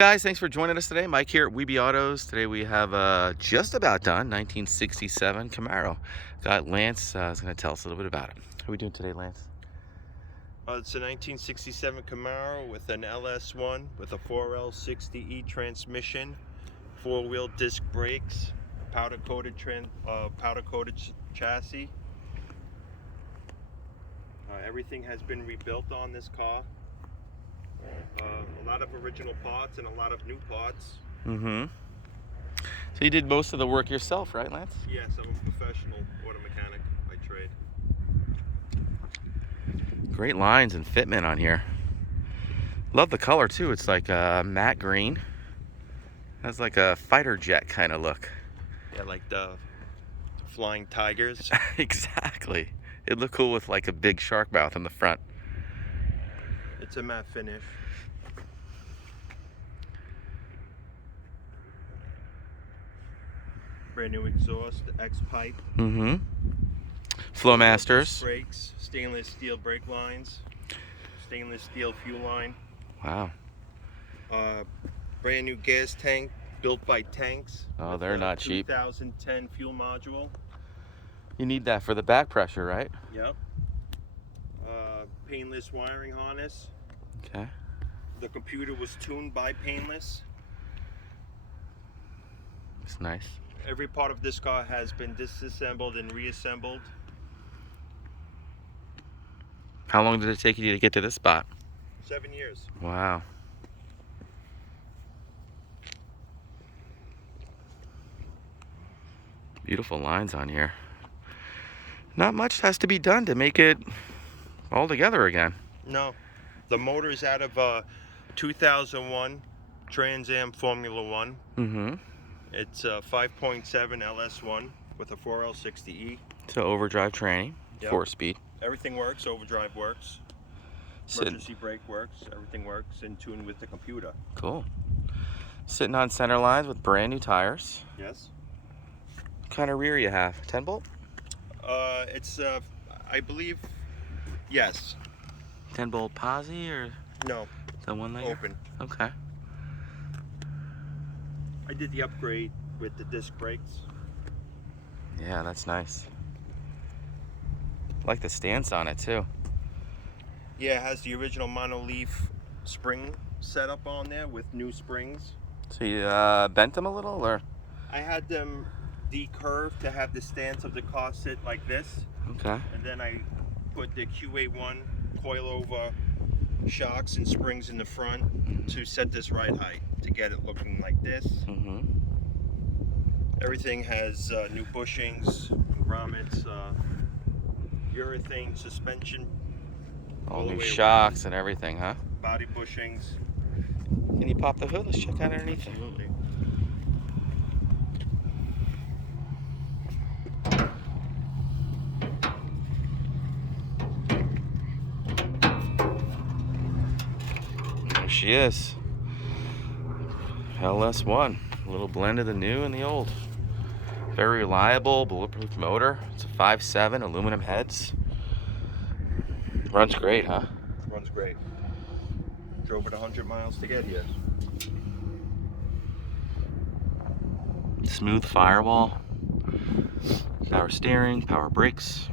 Guys, thanks for joining us today. Mike here at Weeby Autos. Today we have just about done 1967 Camaro. Got Lance is going to tell us a little bit about it. How are we doing today, Lance? It's a 1967 Camaro with an LS1 with a 4L60E transmission, four-wheel disc brakes, powder-coated chassis. Everything has been rebuilt on this car. A lot of original parts and a lot of new parts. Mm-hmm. So you did most of the work yourself, right, Lance? Yes, I'm a professional auto mechanic by trade. Great lines and fitment on here. Love the color too. It's like a matte green. Has like a fighter jet kind of look. Yeah, like the flying tigers. Exactly. It'd look cool with like a big shark mouth in the front. It's a matte finish. Brand new exhaust, X-pipe. Mm-hmm. Flowmasters. Brakes, stainless steel brake lines, stainless steel fuel line. Wow. Brand new gas tank, built by Tanks. Oh, they're not cheap. 2010 fuel module. You need that for the back pressure, right? Yep. Painless wiring harness. Okay. The computer was tuned by Painless. It's nice. Every part of this car has been disassembled and reassembled. How long did it take you to get to this spot? 7 years. Wow. Beautiful lines on here. Not much has to be done to make it all together again. No. The motor is out of a 2001 Trans Am Formula One. Mm-hmm. It's a 5.7 LS1 with a 4L60E. So overdrive training, Yep. 4-speed. Everything works, overdrive works, emergency brake works, everything works in tune with the computer. Cool. Sitting on Centerlines with brand new tires. Yes. What kind of rear you have? 10 bolt? It's, I believe, yes. 10 bolt posi or No, the one layer? open. Okay. I did the upgrade with the disc brakes. Yeah, that's nice. Like the stance on it too. Yeah, it has the original monoleaf spring setup on there with new springs. So you bent them a little, or? I had them decurved to have the stance of the car sit like this. Okay. And then I put the QA1 Coil-Over shocks and springs in the front to set this right height, to get it looking like this. Mm-hmm. Everything has new bushings, Grommets, urethane suspension. All the new way shocks and everything, huh? around, body bushings. Can you pop the hood? Let's check out underneath it. Absolutely. There she is. LS1. A little blend of the new and the old. Very reliable, bulletproof motor. It's a 5.7 aluminum heads. Runs great, huh? Runs great. Drove it 100 miles to get here. Smooth firewall. Power steering, power brakes.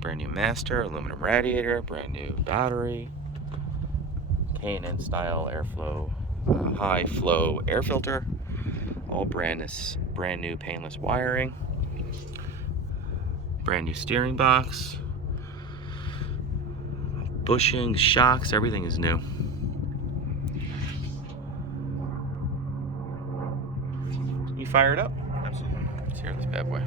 Brand new master, aluminum radiator, brand new battery. K&N style airflow, high flow air filter. All brand new painless wiring. Brand new steering box. Bushings, shocks, everything is new. You fire it up? Absolutely. Let's hear this bad boy.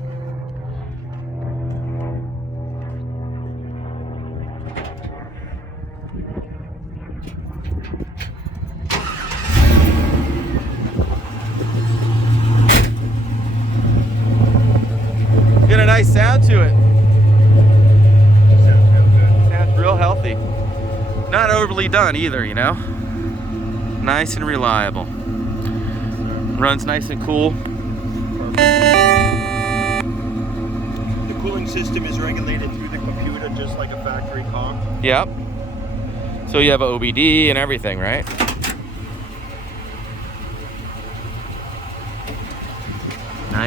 Get a nice sound to it. Sounds real good. Sounds real healthy. Not overly done either, you know. Nice and reliable. Runs nice and cool. The cooling system is regulated through the computer just like a factory car. Yep. So you have a OBD and everything, right?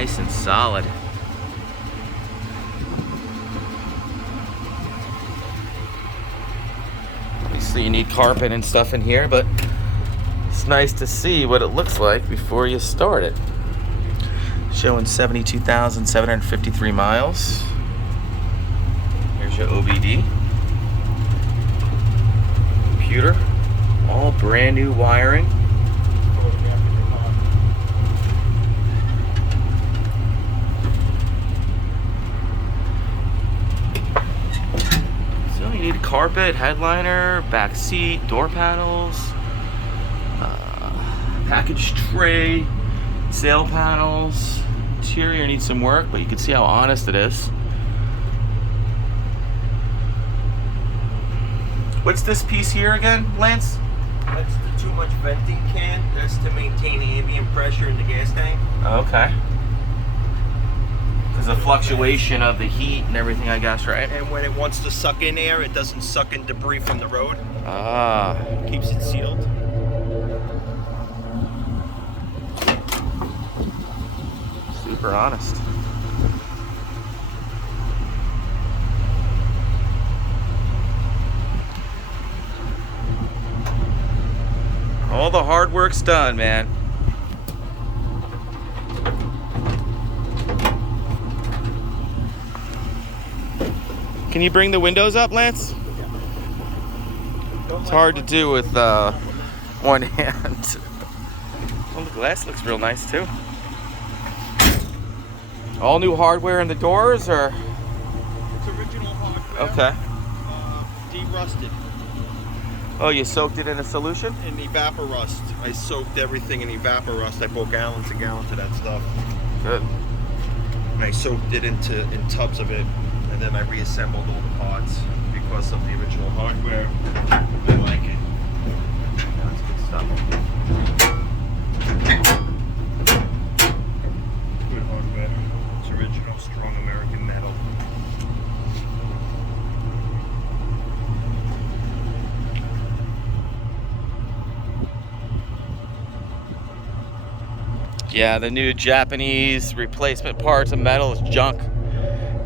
Nice and solid. Obviously you need carpet and stuff in here, but it's nice to see what it looks like before you start it. Showing 72,753 miles. Here's your OBD. Computer. All brand new wiring. So you need carpet, headliner, back seat, door panels, package tray, sail panels. Interior needs some work, but you can see how honest it is. What's this piece here again, Lance? That's the too much venting can. That's to maintain the ambient pressure in the gas tank. Okay. Because the fluctuation of the heat and everything, I guess, right? And when it wants to suck in air, it doesn't suck in debris from the road. Ah. Keeps it sealed. Super honest. All the hard work's done, man. Can you bring the windows up, Lance? It's hard to do with one hand. Well, the glass looks real nice too. All new hardware in the doors, or? It's original hardware. Okay. De-rusted. Oh, you soaked it in a solution? In Evapo-Rust. I soaked everything in Evapo-Rust. I bought gallons and gallons of that stuff. Good. And I soaked it in tubs of it, and then I reassembled all the parts because of the original hardware. I like it. That's good stuff. Good hardware. It's original, strong American metal. Yeah, the new Japanese replacement parts of metal is junk.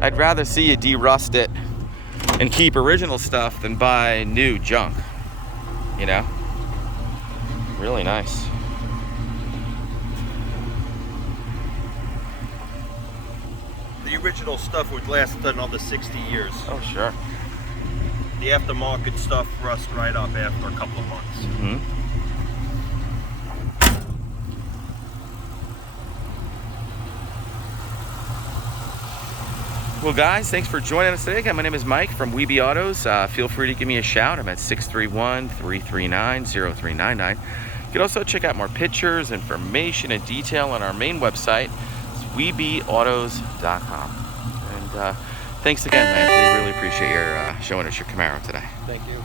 I'd rather see you de-rust it and keep original stuff than buy new junk, you know? Really nice. The original stuff would last another 60 years. Oh, sure. The aftermarket stuff rusts right up after a couple of months. Mm-hmm. Well, guys, thanks for joining us today. Again, my name is Mike from Weeby Autos. Feel free to give me a shout. I'm at 631-339-0399. You can also check out more pictures, information, and detail on our main website. It's weebyautos.com. And thanks again, man. We really appreciate your showing us your Camaro today. Thank you.